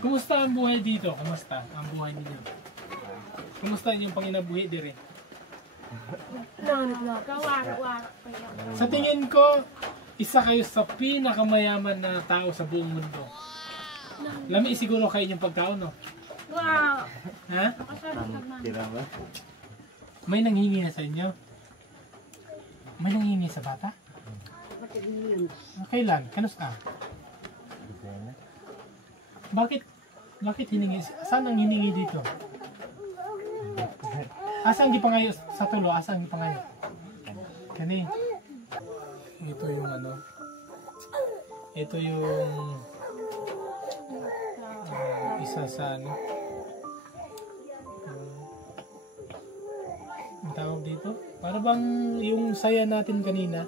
Kumusta ang buhay dito? Kumusta ang buhay ninyo? Kumusta inyong panginabuhi dire? Sa tingin ko, isa kayo sa pinakamayaman na tao sa buong mundo. Lami siguro kayo inyong pagkaon, no? Wow! Ha? May nanghingi na sa inyo? May nanghingi sa bata? Kailan? Kanusta? Bakit hiningi? Saan ang hiningi dito? Asang gipangayo sa tulo? Asang gipangayo? Kani. Ito yung ano. Ito yung isa sa ano. Ang tawag dito? Para bang yung saya natin kanina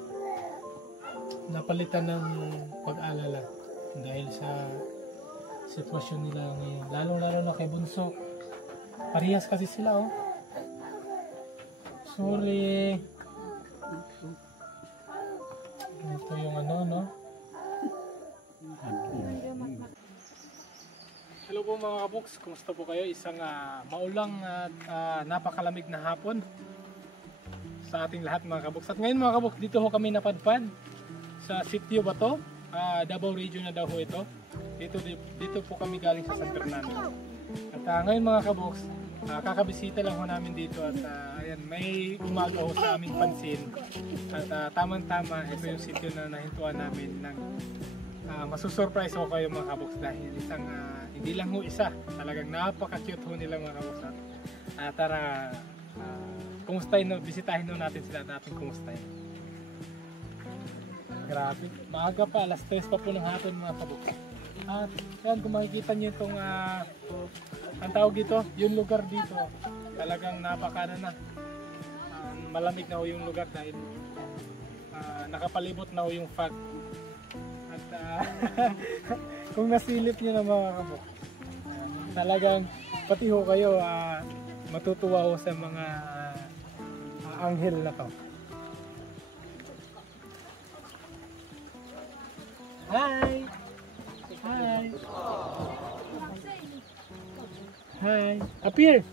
napalitan ng pag-alala dahil sa sitwasyon nila ngayon. Lalong-lalo na kay Bunso. Parehas kasi sila, oh. Sorry. Ito yung ano, no? Hello po mga kaboks. Kumusta po kayo? Isang maulang at napakalamig na hapon sa ating lahat mga kaboks. At ngayon mga kaboks, dito ho kami napadpad sa sitio ba to? Davao Region na daw ho ito. Dito po kami galing sa San Fernando. At ngayon mga kaboks, kakabisita lang ho namin dito at ayan, may umaga ho sa aming pansin. At tamang-tama, ito yung sitio na nahintuan namin ng masusurprise ho kayo mga kaboks dahil isang hindi lang ho isa, talagang napaka-cute ho nila mga kaboks. Tara, kumustahin ho, bisitahin ho natin sila at ating kumustahin. Grabe, maaga pa, alas 3 pa po ng hapon mga kaboks. At yan, kung makikita nyo itong ang tawag dito, yung lugar dito talagang napakana na malamig na ho yung lugar dahil nakapalibot na ho yung fog. At kung nasilip nyo na mga kabok, talagang pati ho kayo matutuwa ho sa mga anghel na to. Hi! Hi! Hi! Appear!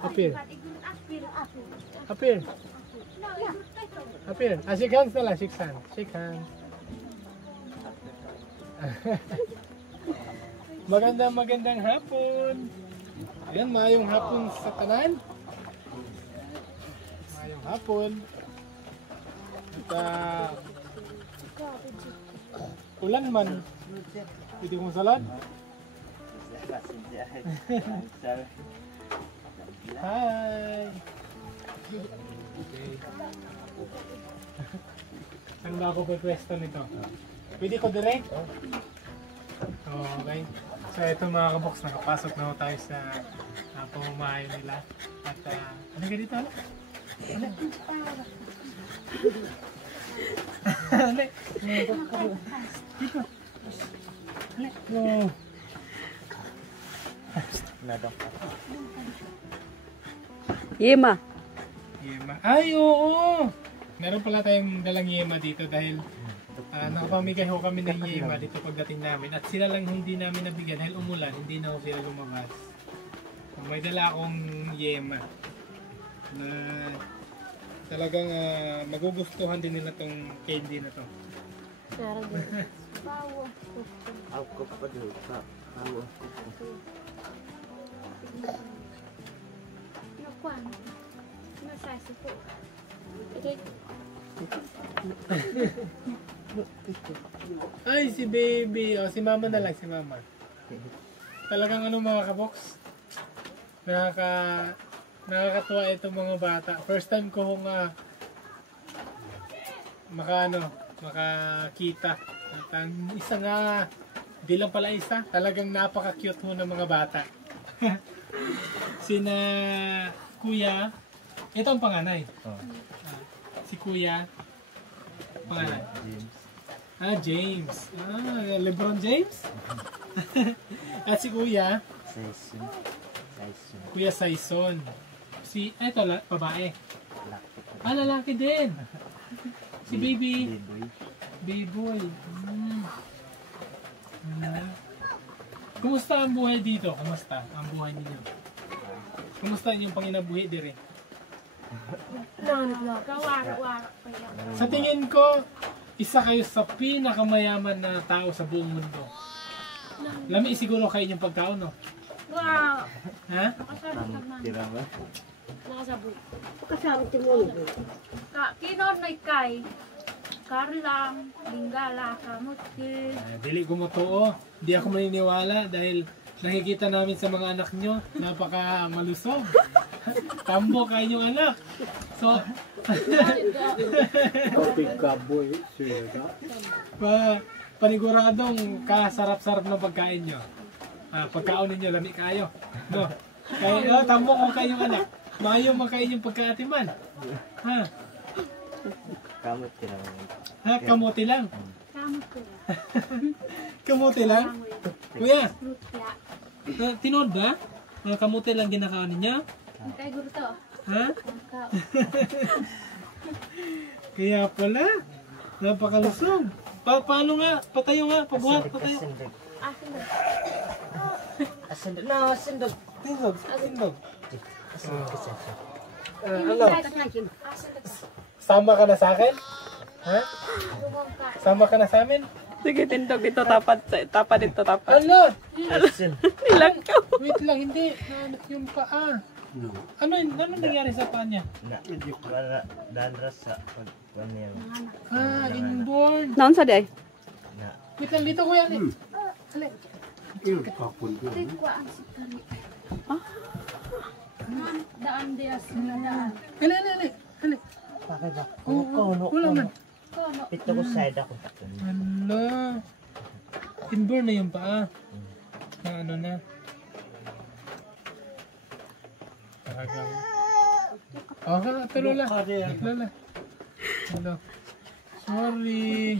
Appear! Appear! Appear! Shake hands na lang, shake hands. Shake hands. Magandang hapon! Ayan, mayong hapon sa tanan. Mayong hapon. At ulan man. Pwede kong salad? Hi! Okay. Saan ba ako pwesto nito? Pwede ko direct? Oh, okay. So ito mga kaboks, nakapasok na tayo sa pamamahay nila. At ano ka dito? Ano? Ano? Dito. Wow. Yema. Yema. Ay, oo! Meron pala tayong dalang yema dito dahil nakapamigay ho kami ng yema dito pagdating namin. At sila lang hindi namin nabigyan dahil umulan, hindi na ho sila lumabas. So, may dala akong yema na talagang magugustuhan din nila tong candy na to. Ako pa doon sa ako. Ay, si baby. O, si mama na lang, si mama. Talagang ano mga kaboks, nakakatuwa itong mga bata. First time ko kung makakita. At ang isa nga, di lang pala isa, talagang napaka-cute ho ng mga bata. Sina Kuya, ito ang panganay. Si Kuya, panganay. James. LeBron James? At si Kuya, Kuya Saison. Ito, babae. Lalaki din. Si baby. Baby boy. Kumusta ang buhay dito? Kumusta ang buhay ninyo? Kumusta yung panginabuhi dire? Sa tingin ko, isa kayo sa pinakamayaman na tao sa buong mundo. Lami siguro kayo yung pagkaon, no? Wow! Ha? Tira ba? Nakasabot. Kasama ti mundo. Kinon may kay. Karlang, linggala, kamuti. Dili ko matuo. Di ako maniniwala dahil nakikita namin sa mga anak nyo, napaka malusog. Tambo kayo yung anak. So, paniguradong kasarap-sarap ng pagkain nyo. Pagkaon ninyo, lami kayo. No? Kaya, tambo ko kayong anak. Mayo makain yung pagkaatiman. Ha? Kamot tira ba? Ha? Kamuti lang. Kamuti. Kamuti lang? Kuya, Rutya. tinood ba? Kamuti lang ginakaon ninyo? Ang kay guro to. Ha? Ang ka. Kaya pala, napakalusog. Paano nga? Patayo nga, pagbuhat, patayo. Asin na. Asindog. No, asindog. Tindog, tindog. Ano? Asin na. Sama ka na sa akin? Ha? Lumong ka. Sama ka na sa amin? Sige, tindog ito, tapat dito, tapat. Ano? Asin. Nilang ka. Wait lang, hindi. Naanap yung paa. Ano nangyari sa paa niya? Wala dandras sa pagkuan niya. Inborn. Naon sa day? Na. Wait lang, dito kuya. Ali. Ito ko ang sikari. Daan dias na daan. Ali. Bakit ba? Wala man. Kono. Ito ko side ako. Hala. Inborn na yung paa. Na ano na. Talagang. Ito Lola. Lola. Hello. Sorry.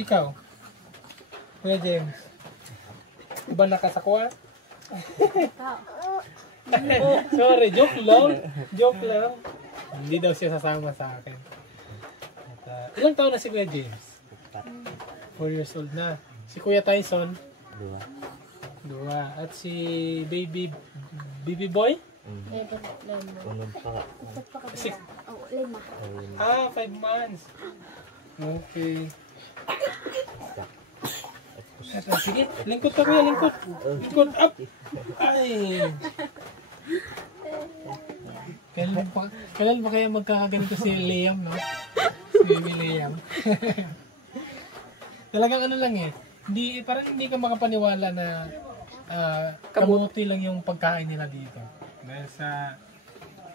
Ikaw. Kuya James. Iba nakasakuha? Sorry, joke lang. Joke lang. Hindi daw siya sasama sa akin. At, ilang taon na si Kuya James? 4 years old na. Si Kuya Tyson? 2. At si baby boy? Unod pa. 6. Oh, 5. 5 months. Okay. At, sige, lingkod ka kuya, lingkod. Lingkod, up! Ay! Kailan pa kaya magkakaganito si Liam, no? Si Baby Liam. Talagang ano lang eh. Parang hindi ka makapaniwala na kamuti lang yung pagkain nila dito. Dahil sa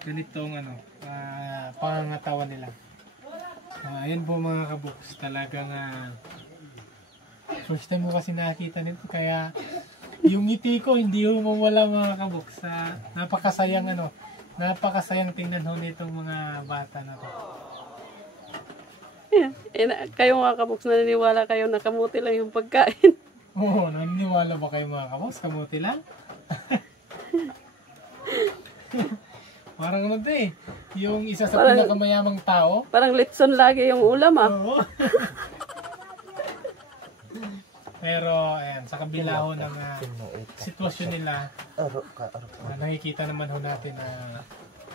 ganitong pangangatawan nila. Ayun po mga kabuks, talagang first time ko kasi nakita nito, kaya yung ngiti ko hindi ho mawala mga kabuks. Napakasayang tingnan ho nitong mga bata na to. Kayo mga kabuks, naniniwala kayo na kamuti lang yung pagkain. Oo, naniniwala ba kayo mga kabuks? Kamuti lang? Parang ano to eh. Yung isa sa pinakamayamang tao. Parang litson lagi yung ulam Oo. Pero, ayan, sa kabila ho ng sitwasyon nila, nakikita naman ho natin na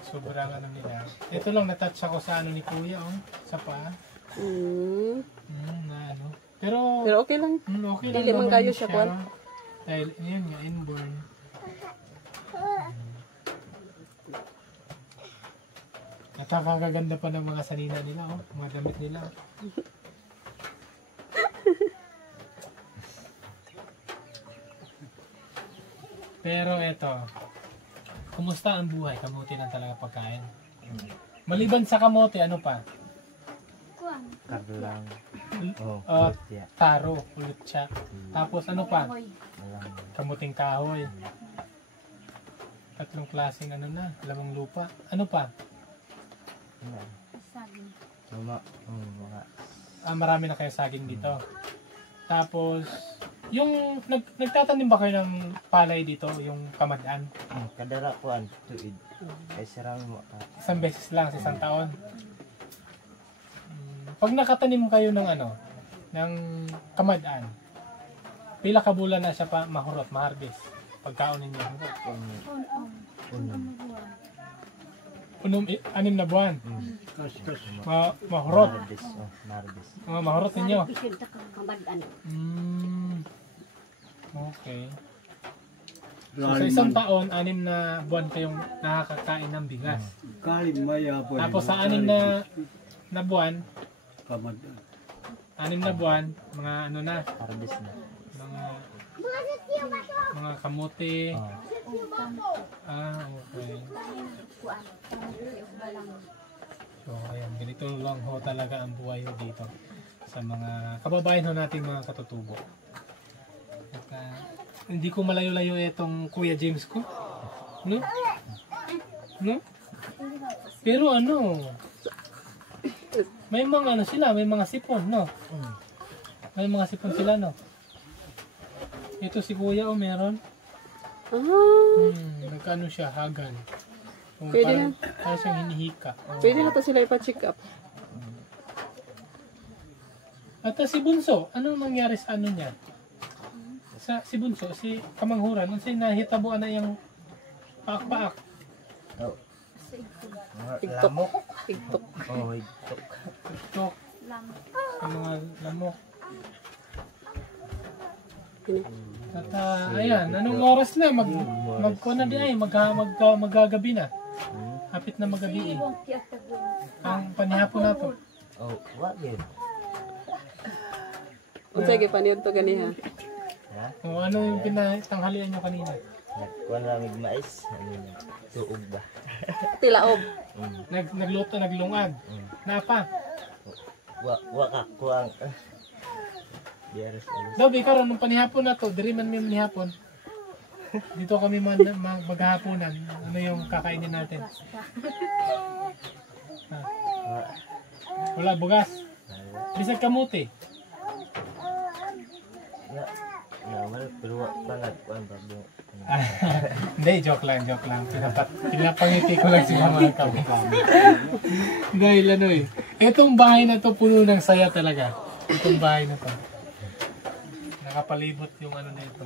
sobrang ano nila. Ito lang, natouch ako sa ano ni Kuya, sa paa. Na ano. Pero okay lang. Okay lang Dili man naman kayo siya, Kwan. Dahil, yun nga, inborn. At ang kakaganda pa ng mga sanina nila, mga damit nila. Pero eto, kumusta ang buhay? Kamuti lang talaga pagkain. Maliban sa kamote, ano pa? Kuan. Karlang. Taro, ulutsa. Tapos ano pa? Hoy. Kamuting kahoy. 3 klaseng lamang lupa. Ano pa? Saging. Marami na kayo saging dito. Tapos, yung nagtatanim ba kayo ng palay dito, yung kamadaan? Kadara ko an tuid. Ay sarang mo ka. Isang beses lang sa isang taon. Pag nakatanim kayo ng ng kamadaan, Pila ka bulan na siya pa mahurot, maharbis. Pagkaon ninyo. Anim na buwan. Mahurot. Mahurot ninyo. Okay. So, sa isang taon, 6 na buwan kayong nakakakain ng bigas. Tapos sa 6 na buwan, 6 na buwan, mga ano na, mga kamote. Okay. So, ayan, ganito lang ho talaga ang buhay ho dito sa mga kababayan ho nating mga katutubo. At, hindi ko malayo-layo itong Kuya James ko. No? No? Pero ano, may mga ano sila, may mga sipon, no? May mga sipon sila, no? Ito si Kuya, meron. Nagkano siya, hagan. Pwede parang siyang hinihika. Pwede na to sila ipa-check up. At si Bunso, ano nangyari sa ano niya? Si Bunso, si Kamanghuran, ano siya nahitabuan na yung paak-paak? Tiktok. Tiktok. Tiktok. Ang mga lamok. At ayan, anong oras na? Magkuna di ay, magagabi na. Hapit na magabi eh. Ang panihapon na to. Unsay gipaniud to ganiha? O ano yung pinatanghalian nyo kanina? Nagkuhan namin mais. Tuog ba? Tilaob. Nagluto, naglungag. Napa? Waka kuang. Dabi, karon nung panihapon na to, diri man may manihapon. Dito kami maghahaponan. Ano yung kakainin natin? Wala, bugas. Bisag kamuti. Pero pangat kuan ba? Hindi, joke lang. Pinapangiti ko lang sila mga kamuti. Dahil ano eh. Itong bahay na to puno ng saya talaga. Itong bahay na to. Nakapalibot yung ano na ito.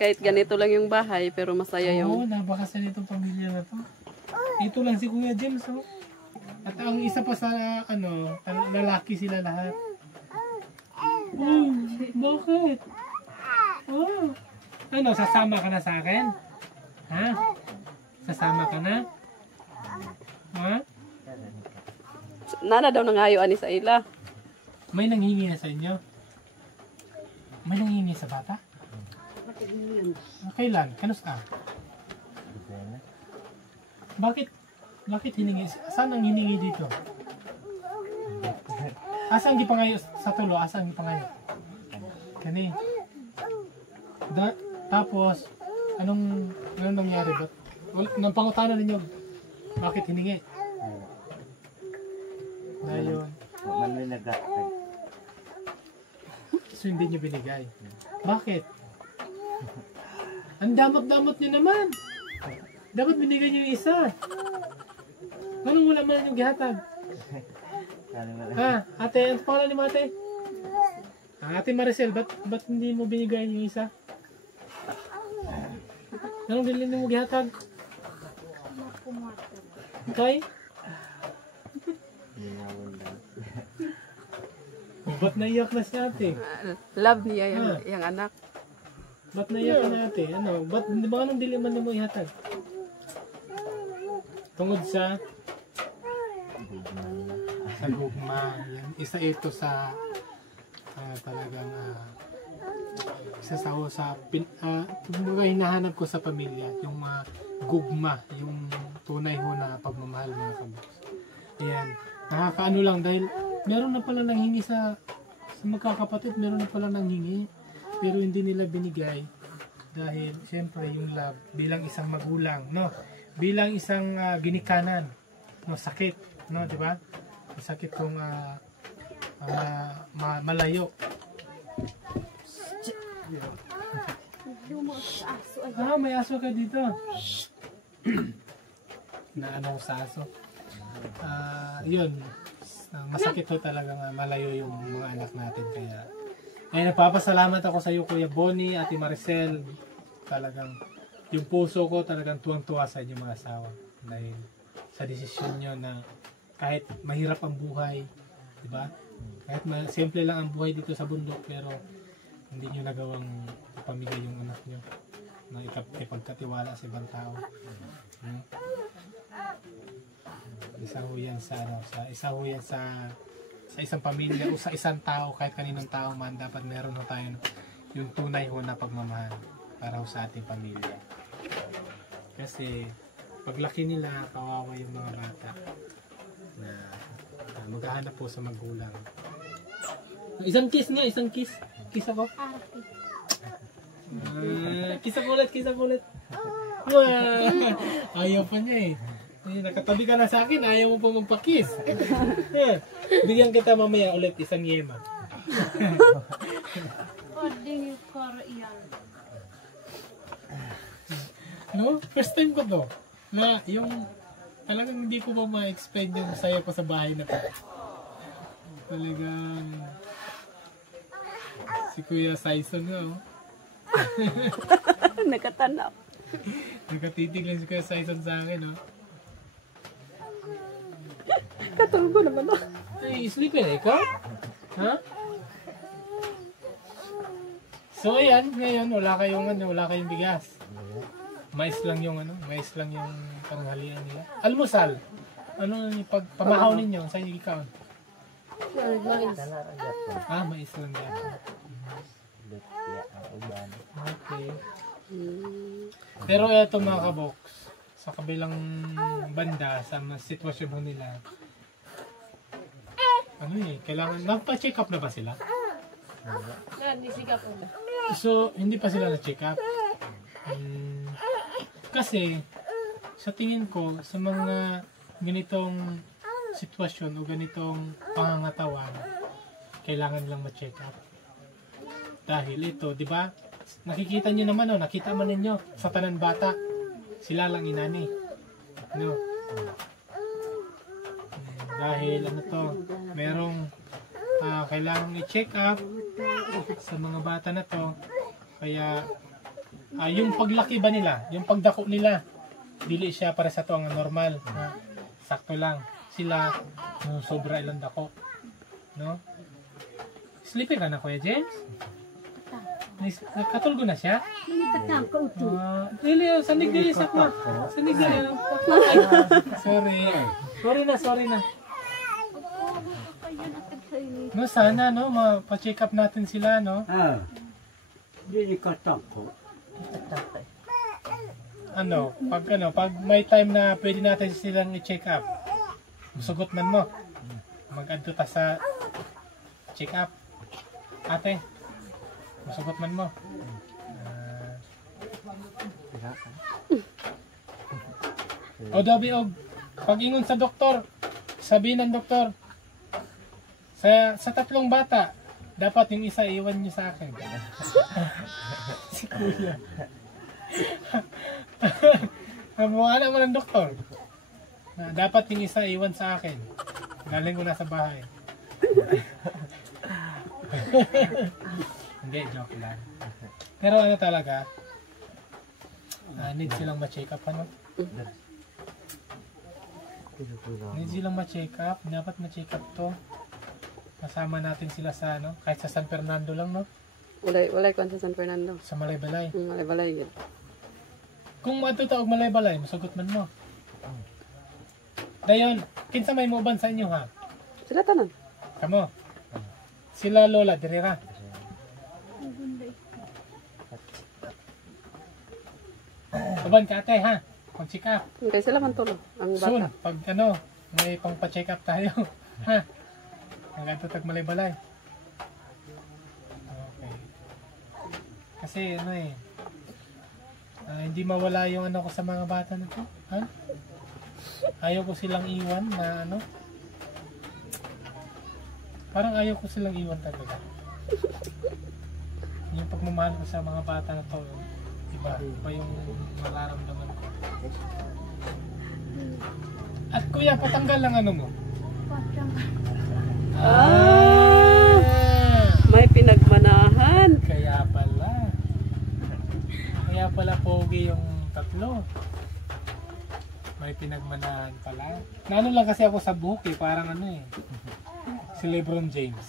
Kahit ganito lang yung bahay, pero masaya Oo, yung... nabakasan itong pamilya na to. Ito lang si Kuya James, oh. At ang isa pa sa, ano, lalaki sila lahat. Oh, bakit? Oh. Ano, sasama ka na sa akin? Ha? Sasama ka na? Ha? Nana daw nangayo ani sa ila. May nanghingi na sa inyo? May nanghingi sa bata? Kailan? Kanusta? Bakit hiningi? Saan ang hiningi dito? Asang gipangayo sa tulo? Asang gipangayo? Kani. Tapos, anong nangyari ba? Nang pangutanan ninyo, bakit hiningi? Ngayon. So hindi nyo binigay. Bakit? Ang damot-damot nyo naman. Dapat binigay nyo yung isa. Anong wala man yung gihatag? Ate, ang pangalan ni Mate? Ate Maricel, ba't hindi mo binigay yung isa? Anong bilhin mo gihatag? Okay? Ba't naiyak na si ate? Love niya yung anak. Ba't naiyak na ate? Ano? Ba't anong diliman mo ihatag? Tungod sa gugma. Yan. Isa ito sa talagang isa sa mga hinahanap ko sa pamilya, yung gugma, yung tunay ho na pagmamahal mga kaboks. Ayan, nakakaano lang dahil meron na pala nanghingi sa magkakapatid, meron na pala nanghingi pero hindi nila binigay dahil siyempre yung love bilang isang magulang, no? Bilang isang ginikanan, no, sakit, no, di ba? Sakit kung malayo. May aso ka dito. Na ano sa aso? Yun. Masakit ho talaga malayo yung mga anak natin. Kaya Ay, nagpapasalamat ako sa iyo, Kuya Bonnie, Ate Maricel. Talagang, yung puso ko talagang tuwang-tuwa sa inyong mga asawa. Dahil sa desisyon nyo na kahit mahirap ang buhay, di ba? Kahit simple lang ang buhay dito sa bundok, pero hindi nyo nagawang ipamigay yung anak nyo na ipagkatiwala sa ibang tao. Isa ho yan sa isang pamilya o sa isang tao, kahit kaninong tao man, dapat meron ho tayo yung tunay ho na pagmamahal para ho sa ating pamilya. Kasi paglaki nila, kawawa yung mga bata na maghahanap po sa magulang. Isang kiss nga, isang kiss. Kiss ako. Kiss ako ulit, kiss ako ulit. Ayaw pa niya eh. Nakatabi ka na sa akin, ayaw mo pa magpa-kiss. Bigyan kita mamaya ulit isang yema. No? First time ko to. Na yung talagang hindi ko pa ma-explain yung saya ko sa bahay na to. Talagang si Kuya Saison nga oh. Nakatanap. Nakatitig lang si Kuya Saison sa akin oh. Katulgo naman ako. Ay, sleepy na ikaw? Ha? So ayan, ngayon wala kayong bigas. Mais lang yung panghalian nila. Almusal. Ano yung pamahaw ninyo? Saan yung ikaw? Mais lang yan. Okay. Pero eto mga kabox, sa kabilang banda, sa sitwasyon mo nila, kailangan, nagpa-check up na ba sila? So, hindi pa sila na-check up? Kasi, sa tingin ko, sa mga ganitong sitwasyon o ganitong pangangatawan, kailangan lang ma-check up. Dahil ito, di ba? Nakikita nyo naman, nakita man ninyo sa tanan bata, sila lang inani. No? Dahil merong kailangan i-check up sa mga bata na to. Kaya, yung paglaki ba nila, yung pagdako nila, dili siya para sa to ang normal. Sakto lang. Sila, sobra ilang dako. No? Sleepy ka na, Kuya James? Katulgo na siya? Dili, sandig dili sa ko. Sandig dili. Sorry na. No, sana, no, pa-check up natin sila, no? Hindi katako. Pag may time na pwede natin silang i-check up, sugot man mo. Mag-adto ta sa check up. Ate, masugot man mo. O dabi og pag-ingon sa doktor, sabihin ng doktor, sa tatlong bata, dapat yung isa iwan niyo sa akin. Si Kuya. Namuha naman ng doktor. Na dapat yung isa iwan sa akin. Galing ko na sa bahay. Hindi, joke lang. Pero talaga, need silang ma-check up, Need silang ma-check up. Dapat ma-check up to. Kasama natin sila sa kahit sa San Fernando lang, no? Walay ko sa San Fernando. Sa Malaybalay. Malaybalay yun. Kung matutaog Malaybalay, masugot man mo. Dayon, kinsa may muban sa inyo, ha? Sila tanan. Kamo. Sila lola, dirira. Uban ka ate, ha? Pag-check up. Okay, sila man tulo. Ang bata. Soon, pag may pang-check up tayo. Ha? Magkatutag Malaybalay. Okay. Kasi hindi mawala yung ko sa mga bata na to. Ha? Ayaw ko silang iwan na parang ayaw ko silang iwan talaga. Yung pagmamahal ko sa mga bata na to, iba yung mararamdaman ko. At kuya, patanggal lang mo? May pinagmanahan. Kaya pala pogi yung tatlo. May pinagmanahan pala. Naano lang kasi ako sa buhok eh, parang ano eh. Si LeBron James.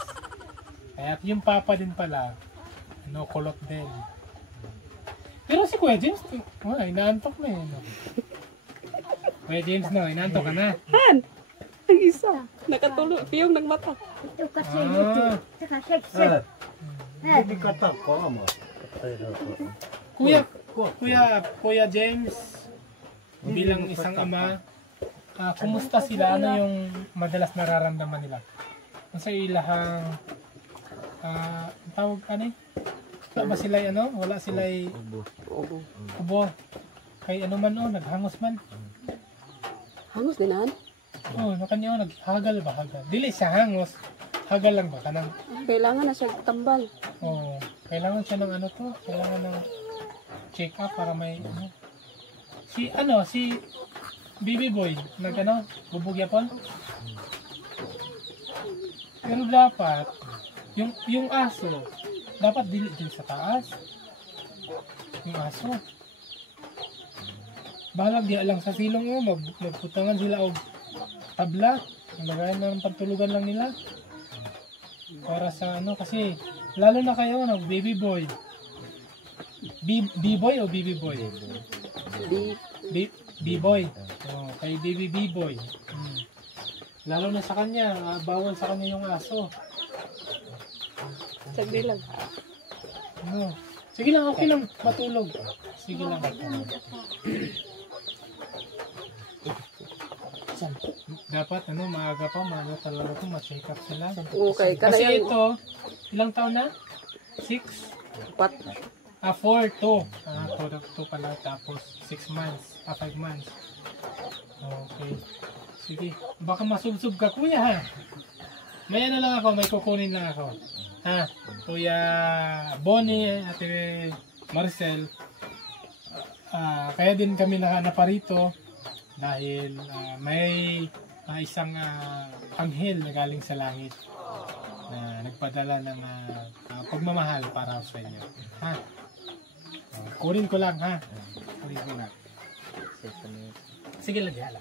Kaya yung papa din pala, ano, kulot din. Pero si Kuya James, inaantok na eh. No? Kuya James, no, inaantok ka na. Han! Ang isa. Nakatulog. Piyong nagmata. Ito kasi dito. Saka seksek. Hindi ka tako mo. Kuya James, bilang isang ama, kumusta sila? Ano yung madalas nararamdaman nila? Kung sa ilahang, tawag ano eh? Wala ba sila ano? Wala sila ubo. Kay ano man o, naghangos man. Hangos din, Han? Oo, nakanyo, naghagal ba? Hagal. Dili siya hangos. Hagal lang ba? Kanang, Kailangan na siya tambal. oo. Kailangan siya ng ano to? Kailangan ng check up para may ano. Si Baby Boy, bubugya po. Pero dapat, yung aso, dapat dili din sa taas. Yung aso. Balag di lang sa silong mo, magputangan sila o tabla. Nagayan na ng pagtulugan lang nila. Para sa ano, kasi lalo na kayo, baby boy. B-boy o baby boy? B-boy. Oh, kay baby B-boy. Lalo na sa kanya, bawal sa kanya yung aso. Sagdi lang. Ano? Sige lang, okay lang, matulog. Sige lang. Dapat maaga talaga po ma-check up sila. Okay, Kasi ito, ilang taon na? 6? 4. 4, 2. 2 pala, tapos 6 months, 5 months. Okay. Sige, baka masubsob ka kuya ha. May ano lang ako, may kukunin lang ako. Ha, Kuya Bonnie, Ate Maricel. Kaya din kami naparito dahil may isang anghel na galing sa langit na nagpadala ng pagmamahal para sa inyo. Ha? Kunin ko lang ha. Kunin ko lang. Sige lang, hala.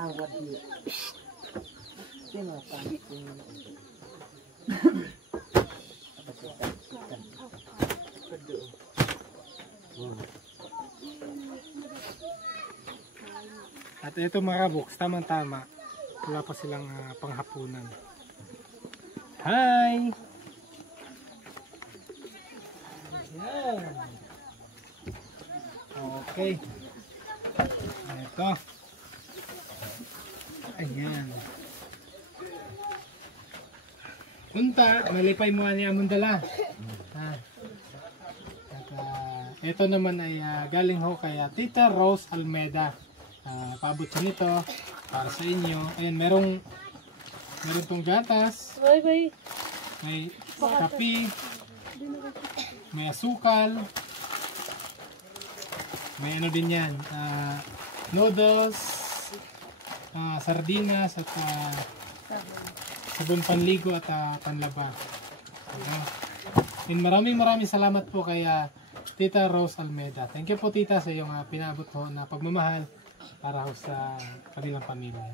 Awat dia. Sino pa? At ito mga kaboks, tamang-tama. Wala pa silang panghapunan. Hi! Ayan. Okay. Ito. Ayan. Punta, malipay mo ni Amundala. At ito naman ay galing ho kay Tita Rose Almeda. Paabot siya nito para sa inyo. Ayan, meron pong gatas. Bye. May kape. May asukal. May ano din yan. Noodles. Sardinas at sabon panligo at panlaba. And maraming salamat po kay Tita Rose Almeda. Thank you po tita sa iyong pinabot po na pagmamahal para ho sa kanilang pamilya.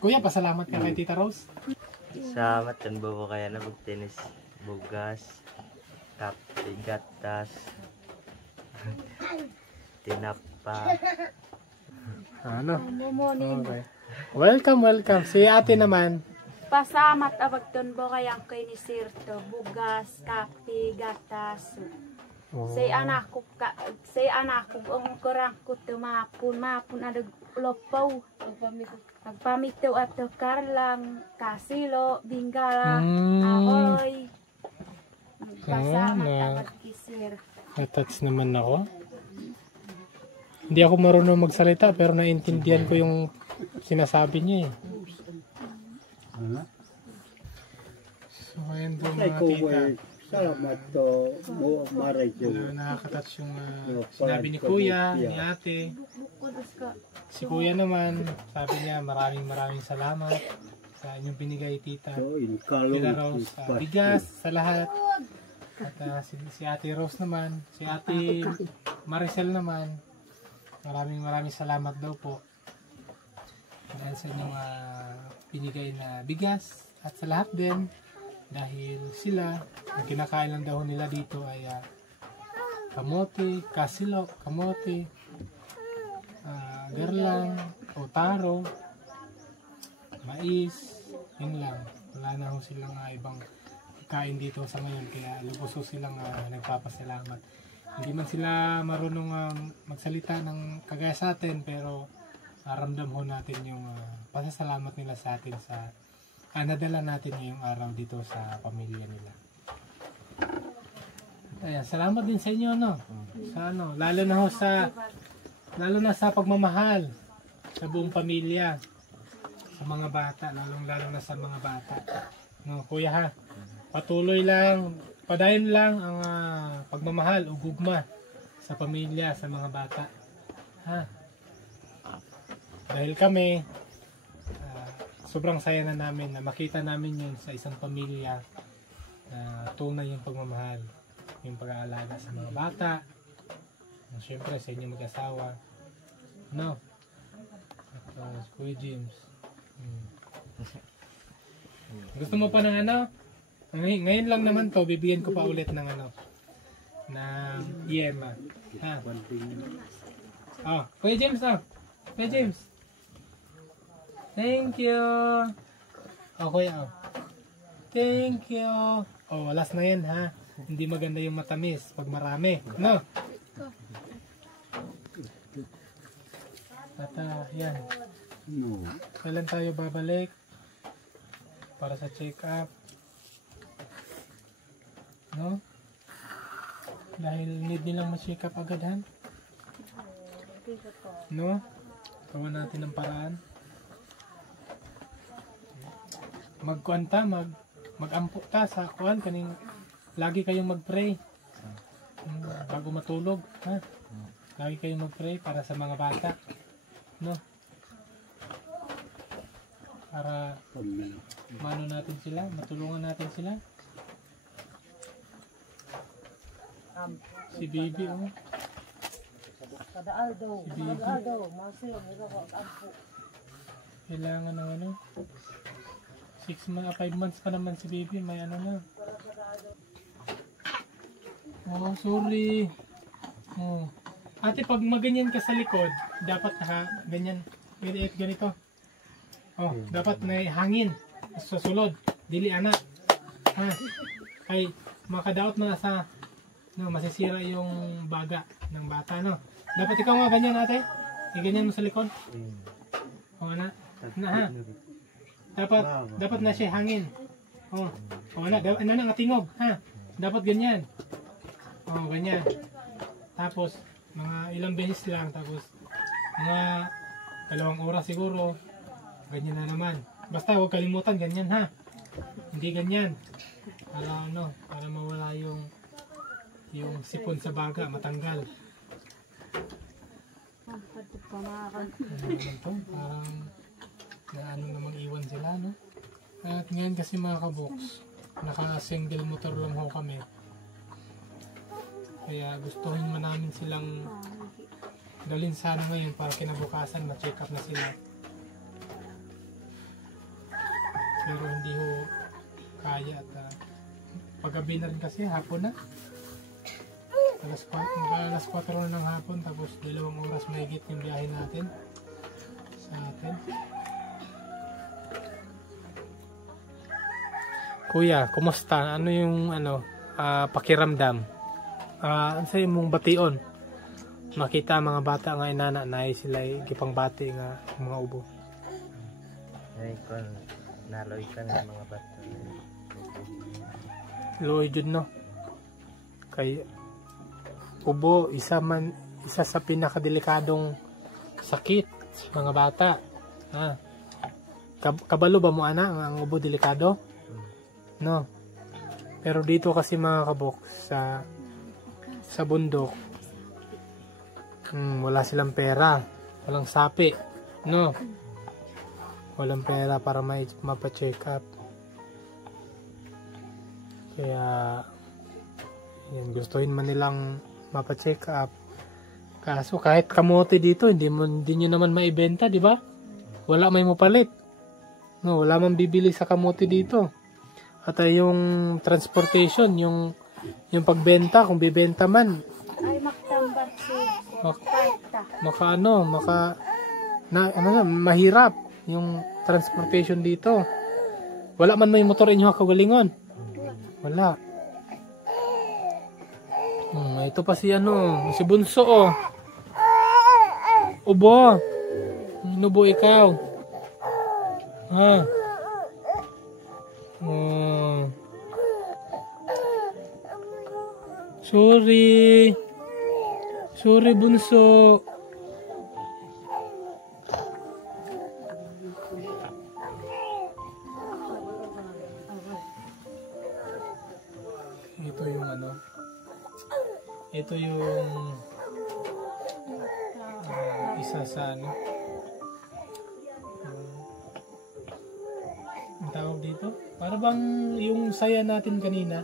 Kuya, pasalamat ka kay Tita Rose. Salamat kan bawa kaya na bugtinis bugas, kape, gatas, tinapa. Ano? Momonin. Okay. Welcome. Si ate naman. Pasamat abagton bo kayang kay ni Sirto. Bugas, kape, gatas. Say anak ko ang kurang ko mapun adag lopaw. Pagpamito at karlang, kasilo, bingala, ahoy. Pasamat abag kisir. Na-touch naman ako. Hindi ako marunong magsalita pero naintindihan ko yung sinasabi niya eh. So ayan po Ay, mga ko tita. salamat to mo maray ko. Nakakatouch yung sinabi ni kuya, ni ate. Si kuya naman, sabi niya maraming salamat sa inyong binigay tita. So in Tita Rose, bigas sa lahat. At si ate Rose naman, si ate Maricel naman, maraming salamat daw po. Dahil sa inyong binigay na bigas at sa lahat din. Dahil sila, ang kinakain lang daw nila dito ay kamote, kasilok, kamote, garlang, o taro, mais, yun lang. Wala na ho silang ibang kain dito sa ngayon, kaya lubos ho silang nagpapasalamat. Hindi man sila marunong magsalita ng kagaya sa atin, pero ramdam ho natin yung pasasalamat nila sa atin sa nadala natin ngayong araw dito sa pamilya nila. Ayan, salamat din sa inyo, no? Sa lalo na sa pagmamahal sa buong pamilya, sa mga bata, lalo na sa mga bata. No, kuya ha, patuloy lang, padayon lang ang pagmamahal o gugma sa pamilya, sa mga bata. Ha? Dahil kami, sobrang saya na namin na makita namin yun sa isang pamilya na tunay yung pagmamahal, yung pag-aalaga sa mga bata, siyempre sa inyong mag-asawa, no? At Kuya James. Gusto mo pa ng ano? Ngayon lang naman to, bibigyan ko pa ulit ng ano, ng yema. Ha? Kuya James, Kuya James. Thank you. Kuya, thank you. Last na yan ha. Hindi maganda yung matamis pag marami. No? At yan. Kailan tayo babalik? Para sa check-up. No? Dahil need nilang ma-check up agad ha? No? Gawa natin ng paraan. Magkuanta, mag-ampo ta sa kuan kaning lagi kayong mag-pray bago matulog, ha? Lagi kayong mag-pray para sa mga bata, no? Para mano natin sila, matulungan natin sila. Si Bibi, Si Bibi. Kailangan ng ano? 5 months pa naman si baby, may ano na. Sorry. Ate, pag maganyan ka sa likod, dapat ganyan, ganito. Dapat may hangin sa sulod, dili anak. Ha? Ay, makadaot na sa, masisira yung baga ng bata, no? Dapat ikaw nga ganyan, ate. Ganyan mo sa likod. Anak. Ha? Dapat na siya hangin. Ano nang tingog, ha? Dapat ganyan. Ganyan. Tapos mga ilang beses lang, tapos mga 2 oras siguro. Ganyan na naman. Basta huwag kalimutan ganyan, ha? Hindi ganyan. Para mawala yung sipon sa baga, matanggal. Parang namang iwan sila, no? At ngayon kasi mga kaboks, naka-single motor lang ho kami. Kaya gustuhin man namin silang dalhin sana ngayon para kinabukasan ma-check up na sila. Pero hindi ho kaya at paggabi na rin kasi, hapon na. Alas 4 na ng hapon, tapos 2 oras mahigit yung biyahe natin sa atin. Kuya, kumusta? Ano yung pakiramdam? Ano sa mong bation? Makita mga bata nga inana sila gipang bati nga mga ubo. Ay kon naloy ka ng mga bata. Loy jud, no? Kay ubo isa sa pinakadelikadong sakit sa mga bata. Kabalo ba mo ana ang ubo delikado? No. Pero dito kasi mga kabok sa bundok, wala silang pera, walang sapi, no? Walang pera para mapa-check up. Kaya yan, gustuhin man nilang mapa-check up. Kaso kahit kamote dito, hindi nyo naman maibenta, di ba? Wala may mapalit. No, wala man bibili sa kamote dito. At yung transportation, yung pagbenta, kung bibenta man, Ay, magtambat mahirap yung transportation dito. Wala man may motor inyo kagalingon. Wala. Ito pa si si Bunso, oh. Ubo. Inubo ikaw. Ha? Sorry. Sorry, Bunso. Ito yung isa sa ang tawag dito. Para bang yung saya natin kanina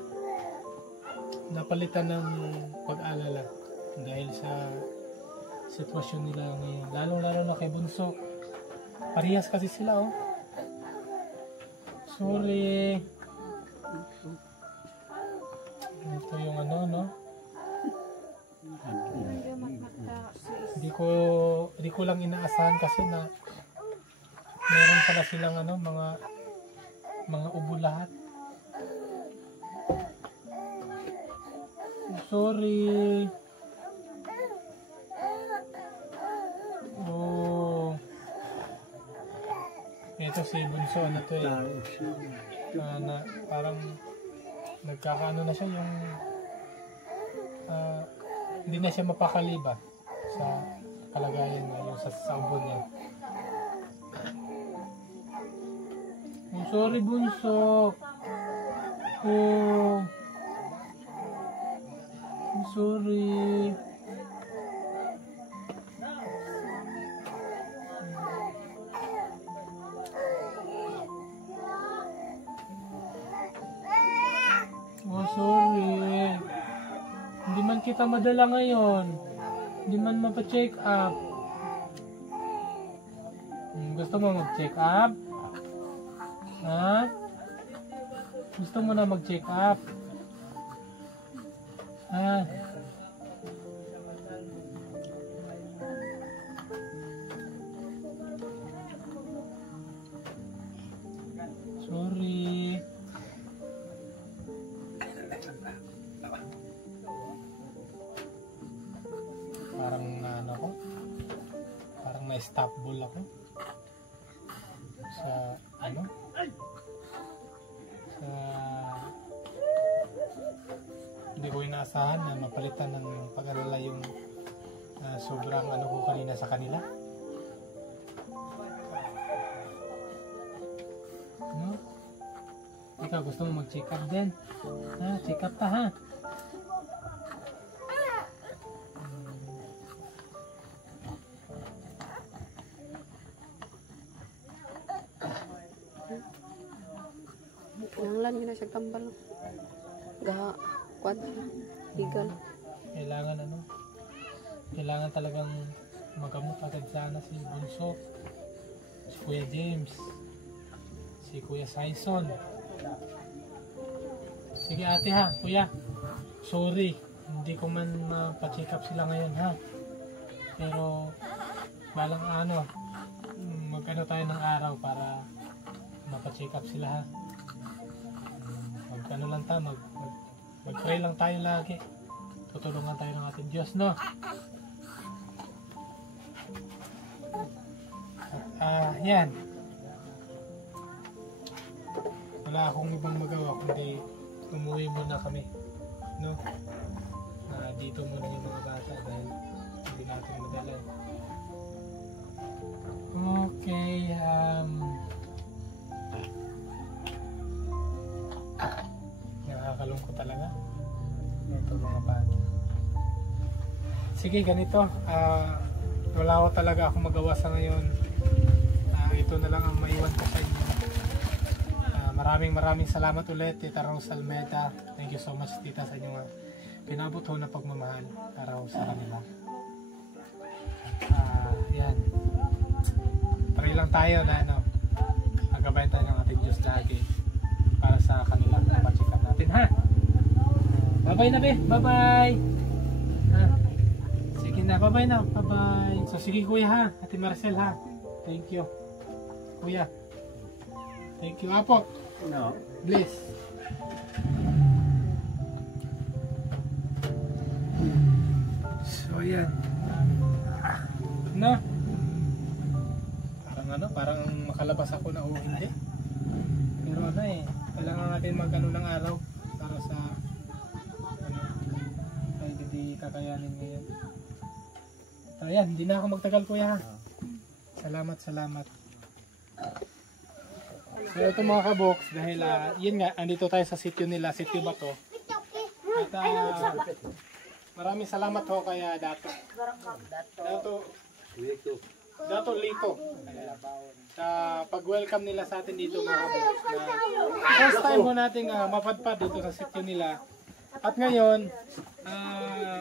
napalitan ng pag-alala dahil sa sitwasyon nila ngayon. Lalong-lalo na kay Bunso. Parehas kasi sila, oh. Sorry. Ito yung no? Hindi ko lang inaasahan kasi na meron pala silang mga ubo lahat. Sorry. Oh. Ito si Bunso to eh. Parang nagkakaano na siya yung hindi na siya mapakali ba sa kalagayan niya, yung sa ubo niya. Oh, sorry Bunso. Oh. I'm sorry. Oh, sorry. Hindi man kita madala ngayon. Hindi man mapa-check up. Gusto mo mag-check up? Ha? Gusto mo na mag-check up? Ha? Sorry. Parang ko? Parang na-stop ball ako. Sa hindi ko inaasahan na mapalitan ng pag-alala yung sobrang ko kanina sa kanila. No? Ikaw gusto mo mag-check up din? Ha? Check up ta ha? Nanglan gina siya tambal. Kwad siya. Higal. Kailangan talagang magamot agad sana si Bunso, si Kuya James, si Kuya Saison. Sige ate ha, Kuya. Sorry, hindi ko man pa-check up sila ngayon ha. Pero balang mag-ano tayo ng araw para mapa-check up sila ha. Mag-ano lang tayo, mag-pray lang tayo lagi. Tutulungan tayo ng ating Diyos, no? At yan. Wala akong ibang magawa kundi umuwi muna kami, no? Dito muna yung mga bata dahil hindi natin madala. Okay, nakakalungkot talaga. Ito mga bata. Sige, ganito. Wala ko talaga akong magawa sa ngayon. Ito na lang ang maiwan ko sa inyo. Maraming salamat ulit, Tita Rose Almeda. Thank you so much, Tita, sa inyong pinabot ho na pagmamahal para ho sa kanila. Yan. Pray lang tayo na magabayan tayo ng ating Diyos lagi para sa kanila. Pachikan natin, ha? Bye-bye na, be. Bye-bye. Sige na, bye-bye na. Bye-bye. So, sige, kuya, ha? Ate Marcel, ha? Thank you. Kuya. Thank you, Apo. No. Bless. So, yan. Na. Parang makalabas ako na o hindi. Pero kailangan natin mag-ano ng araw para sa ay hindi kakayanin ngayon. So, yan, hindi na ako magtagal, kuya, ha? Salamat. So ito mga kabox, dahil yun nga, andito tayo sa sitio nila, sitio ba to? At maraming salamat ho kaya Dato Lito sa pag-welcome nila sa atin dito mga kabox. First time ho nating mapadpad dito sa sitio nila. At ngayon,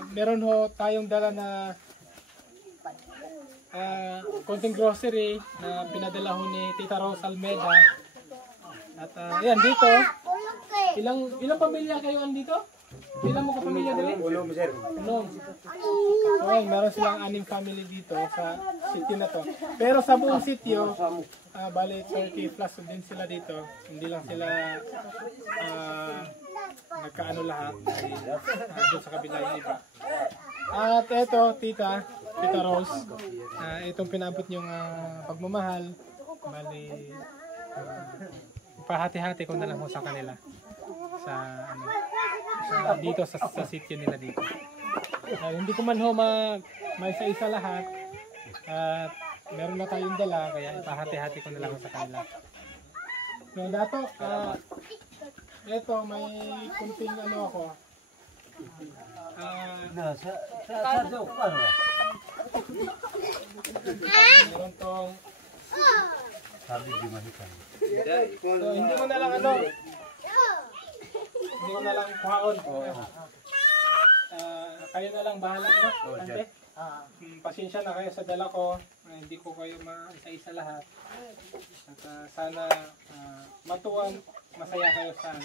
meron ho tayong dala na konting grocery na pinadala ho ni Tita Rose Almeda. At yan dito, ilang pamilya kayo andito? Ilang mo kapamilya dito? Ulong, sir. Ulong. So meron silang 6 family dito sa sitio na to. Pero sa buong sitio, bali 30 plus din sila dito. Hindi lang sila nagkaano lahat. Doon sa kabila yung iba. At eto, Tita Rose, itong pinabot niyong pagmamahal, bali pahati-hati ko na lang sa kanila sa dito sa sitio nila dito. Hindi ko man ho maisa-isa lahat at meron na tayong dala kaya ipahati-hati ko na lang sa kanila. So Dato, eto may kunting ako. Meron tong so, hindi ko na lang hindi ko na lang kuhaon. Kayo na lang bahala na, ante. Pasensya na kayo sa dala ko. Hindi ko kayo maisa-isa lahat. At sana matuwan, masaya kayo sa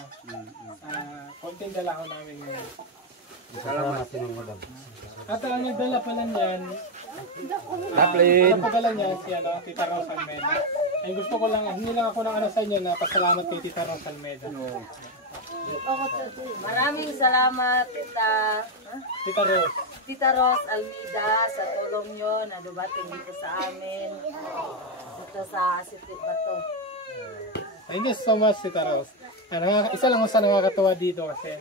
konting dala ko namin ngayon. At ang nagdala pala niyan, napagdala niya si Tita Rose Almeda. Ay gusto ko lang, hindi lang ako ng sa inyo na pasalamat kay Tita Rose Almeda. Maraming salamat Tita Rose Almeda sa tulong nyo na dumating dito sa amin. Dito sa Sitio Bato. Thank you so much, Tita Rose. Isa lang sa nakakatawa dito kasi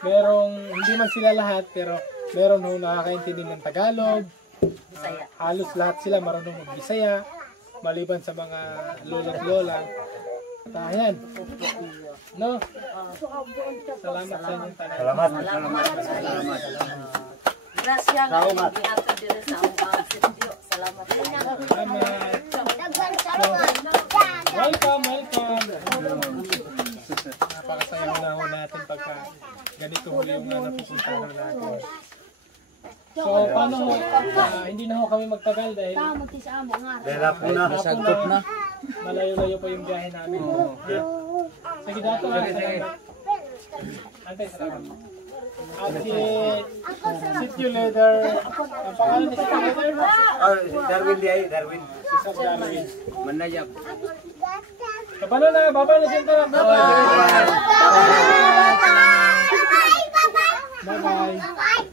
hindi man sila lahat, pero meron ho nakakaintindi ng Tagalog. Halos lahat sila marunong mag-Bisaya, maliban sa mga lola. At ayan. No? Salamat sa inyong tanan. Salamat. Grasya nga gihatod diri sa among sitio. Salamat. Welcome. Napakasaya na ho natin pagka ganito huli yung napupuntahan natin. So, paano ho? Hindi na ho kami magtagal dahil Nasagtop na. malayo-layo pa yung biyahe namin. Sige, Dato. Antay, salamat. At si Sitio Leader, ang pangalan ni Sitio Leader? Darwin. Si Sir Darwin. Manayap. Paano na? Baba na dyan ka. Bye-bye. Bye-bye.